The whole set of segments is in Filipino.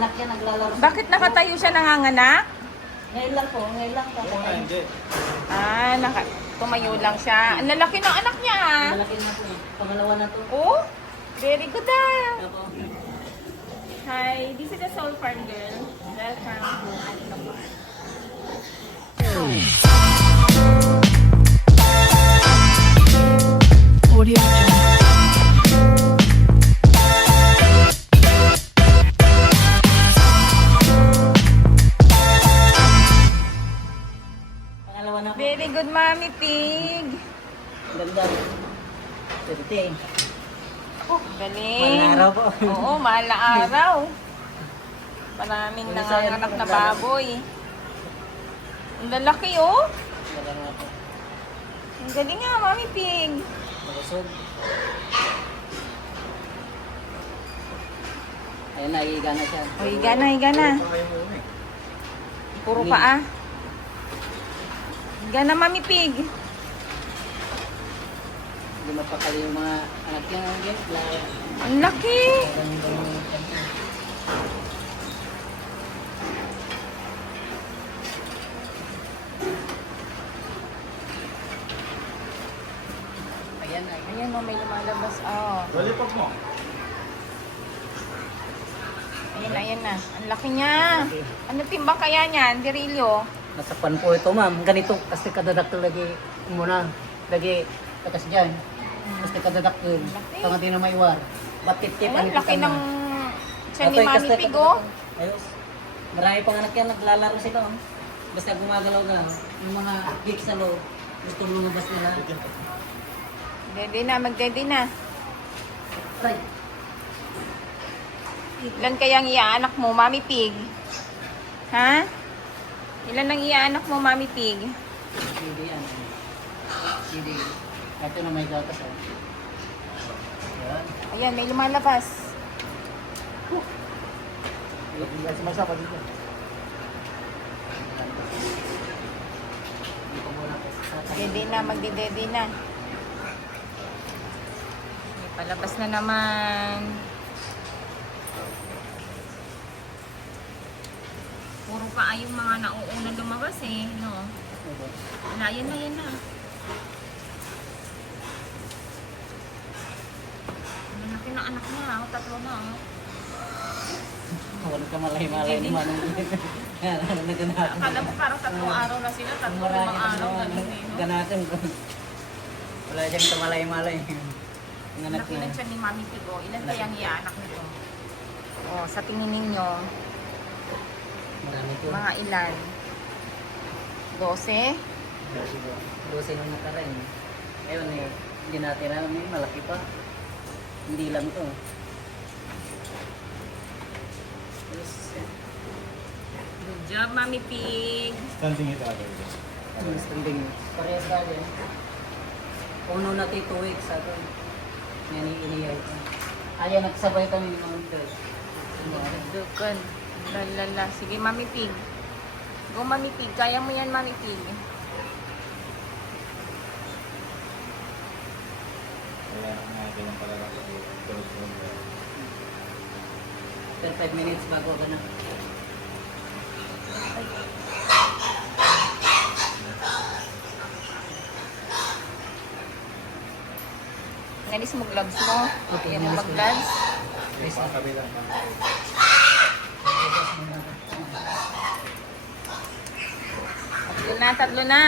anak niya naglalaro. Bakit nakatayo siya nanganganak? Ngayon lang po, ngayon lang po. hindi. Ah, naka, tumayo lang siya. Ang lalaki ng anak niya ah. Malaki na po. Pangalawa na to. Oh, very good ah. Opo. Hi, this is the Soul Farm Girl. Welcome to Anino Swerte. Oh, galing. Mahal na araw po. Oo, mahal na araw. Maraming Wala nanganganak na baboy. Ang lalaki oh. Ganda nga po. Ang galing nga, Mami Pig. Malusog. Ayun na, iiga na siya. O, higa na, higa na. Puro pa ah. Higa na, Mami Pig. Hindi mapakali yung mga anak niya. Hindi, wala. Ang laki. Ayan na. Ayan oh, may lumalabas. Oh. Lollipop mo. Ayan, ayan na. Ang laki niya. Ano timbang kaya niyan, Dirilio? Nasa pan po ito, ma'am. Ganito, kasi kadadaktil lagi muna. Lagi, takas dyan. Kasi kadadaktil. Laki. Tanga din na maiwar. Batit tip. Ayan, laki ng siya ni Mami Pig oh. Ayos. Marami pang anak yan, naglalaro sila. Oh. Basta gumagalaw na. Yung mga geeks sa loob, gusto lumabas nila. Dede na, magdede na. Try. Ilan kayang iaanak mo, Mami Pig? Ha? Ilan ang iaanak mo, Mami Pig? Hindi yan. Hindi. Ito na may gatas. Oh. Yan. Ayan, may lumalabas. Sumasapa dito. Dito muna po sa tatay. Dede na, magdidede na. May palabas na naman. Puro pa ay yung mga nauuna lumabas eh, no? Wala, yan na, yan na. Ang laki ng anak niya, oh, tatlo na. Oh. Wala ka malay-malay ni Manong. Yan, na ganatin. Akala mo parang tatlong araw na sila, tatlong limang araw, ganun eh, no? Ganatin ko. Wala diyang kamalay-malay. Anak Laki na. tiyan ni Mami Tigo. Ilan kaya ang iaanak nito? Oh, sa tingin ninyo, Marami ko. mga ilan? 12? Dosin nung nakaraan. Ayun eh, hindi natin alam eh, malaki pa. Hindi lang to. Good job, Mami Pig. Standing ito ata ito. Ano, standing. Parehas tayo. Puno na tayo 2 weeks ato. Yan yung iniyaw ko. Ayan, nagsabay kami ng mga girls. Dugan. Lalala. Sige, Mami Pig. Go, Mami Pig. Kaya mo yan, Mami Pig. Na nga ganyan pala lang kasi tulog-tulog. Per 5 minutes bago ka na. Nalis mo gloves mo. Okay, Ayaw mo nalis ko. mag-gloves. Yes, Pang kabila. Tatlo na, tatlo na.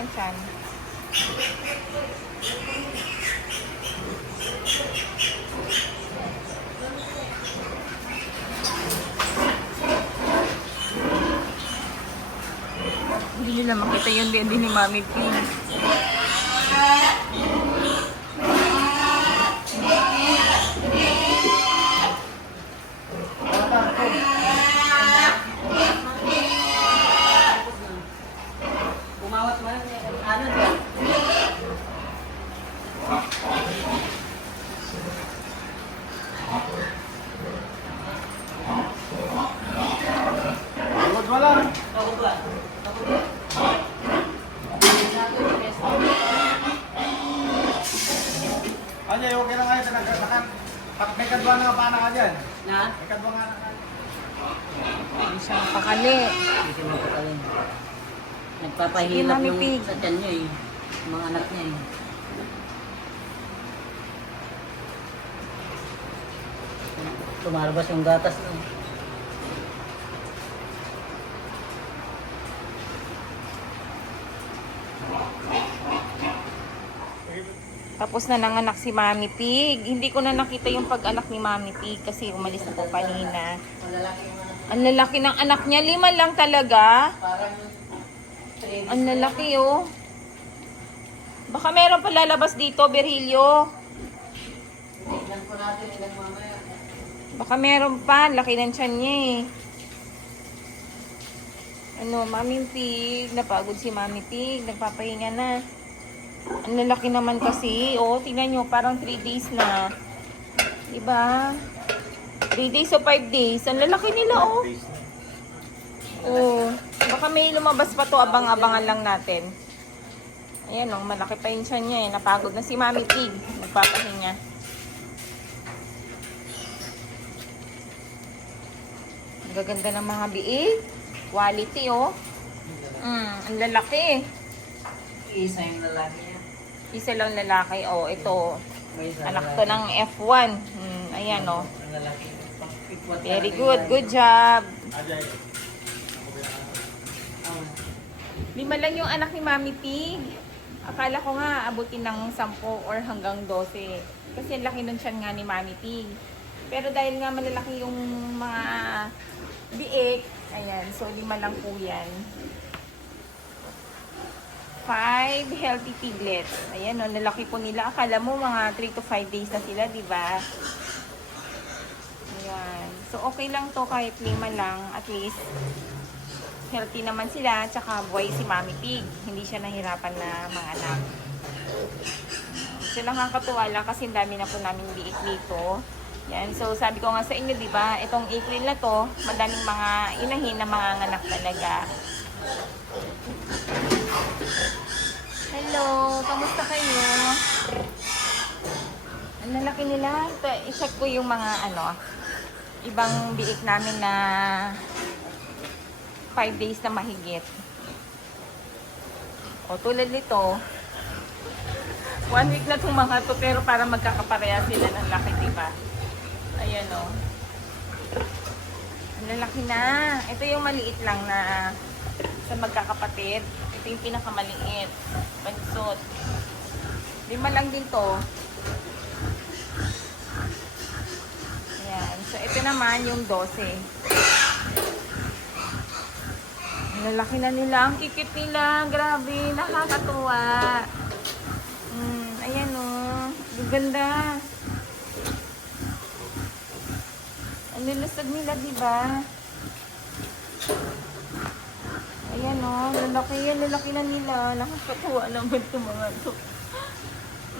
Lang siyan. Hindi nila makita yung dede ni Mami P. Anya, okay na ngayon, nagsasakan. May kadwa na pa na ka dyan. Na? May kadwa nga na ka. Isang pakali. Isang pakali. Nagpapahilap yung sa tiyan niya eh. Mga anak niya eh. Tumarabas yung gatas na. Tapos na nanganak si Mami Pig. Hindi ko na nakita yung pag-anak ni Mami Pig kasi umalis na po kanina. Ang lalaki ng anak niya. Lima lang talaga. Ang lalaki oh. Baka meron pa lalabas dito, mamaya. Baka meron pa. Laki ng tiyan niya eh. Ano, Mami Pig. Napagod si Mami Pig. Nagpapahinga na. Ang lalaki naman kasi. Oh, tingnan nyo. Parang 3 days na. Diba? 3 days o 5 days. Ang lalaki nila oh. Oo. Baka may lumabas pa to, abang-abangan lang natin. Ayan oh, malaki pa yun siya niya eh. Napagod na si Mami Pig. Nagpapahinga. Ang gaganda ng mga biig. Quality oh. Mm, ang lalaki. Isa yung lalaki. Isa lang lalaki. Oh, ito. Isa Anak to ng F1. Mm, ayan oh. Lalaki. Pang- Very good. Good job. Lima lang yung anak ni Mami Pig. Akala ko nga abutin ng 10 or hanggang 12. Kasi ang laki nun siya nga ni Mami Pig. Pero dahil nga malalaki yung mga biik, ayan, so lima lang po yan. Five healthy piglets. Ayan, no, lalaki po nila. Akala mo mga 3 to 5 days na sila, di ba? Ayan. So, okay lang to kahit lima lang. At least, healthy naman sila, tsaka buhay si Mami Pig. Hindi siya nahirapan na mga anak. Sila nakakatuwa lang kasi dami na po namin biik dito. Yan, so sabi ko nga sa inyo, di ba, itong April na to, madaling mga inahin na mga anak talaga. Hello, kamusta kayo? Ang lalaki nila. I-check ko yung mga ano, ibang biik namin na 5 days na mahigit. O tulad nito, one week na itong mga to pero para magkakapareha sila ng laki, diba? Ayan o. Ang lalaki na. Ito yung maliit lang na sa magkakapatid. Ito yung pinakamaliit. Bansot. Lima lang din to. Ayan. So, ito naman yung 12. Ang lalaki na nila. Ang kikit nila. Grabe. Nakakatuwa. Mm, ayan o. Ang ganda. Ang lilusog nila, di ba? Ayan o. Lalaki yan. Lalaki na nila. Nakakatuwa naman itong mga to.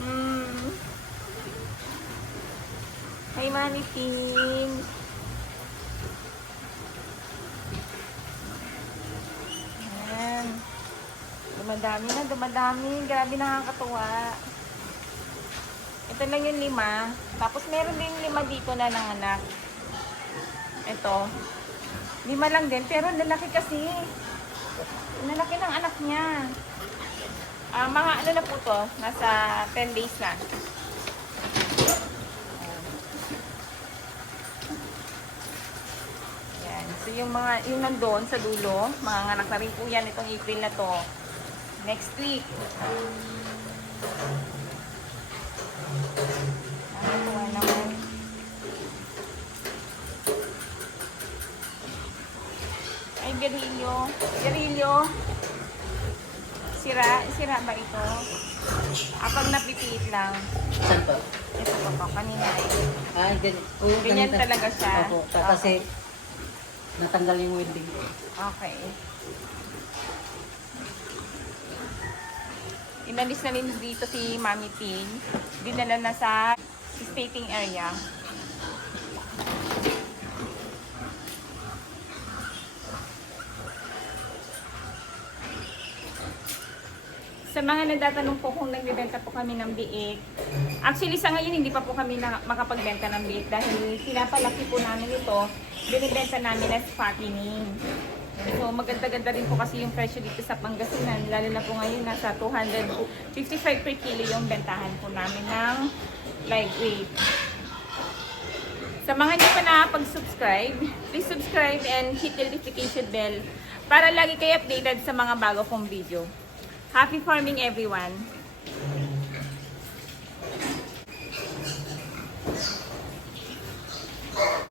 Mm. Hi, Mami Pin. Ayan. Dumadami na, dumadami. Grabe nakakatuwa. Ito lang yung lima. Tapos meron din lima dito na nanganak. Ito. Lima lang din, pero lalaki kasi. Lalaki ng anak niya. Ah, mga ano na po to, nasa 10 days na. Yan. So yung mga, yung nandoon sa dulo, mga anak na rin po yan itong April na to. Next week. Nakakatuwa naman. Ay, Gerillo. Gerillo. Sira? Sira ba ito? Apag napipiit lang. Saan pa? Ito pa pa, kanina. Ay, gan Oo, Ganyan talaga siya? Opo, ta- kasi natanggal yung welding. Okay. Inalis na rin dito si Mami Ping. Dinala na sa staging area. Sa mga nagtatanong po kung nagbebenta po kami ng biik, actually sa ngayon hindi pa po kami na makapagbenta ng biik dahil pinapalaki po namin ito, binibenta namin as fattening. So maganda-ganda rin po kasi yung presyo dito sa Pangasinan, lalo na po ngayon nasa 255 per kilo yung bentahan po namin ng lightweight. Sa mga hindi pa nakapag-subscribe, please subscribe and hit the notification bell para lagi kayo updated sa mga bago kong video. Happy farming everyone!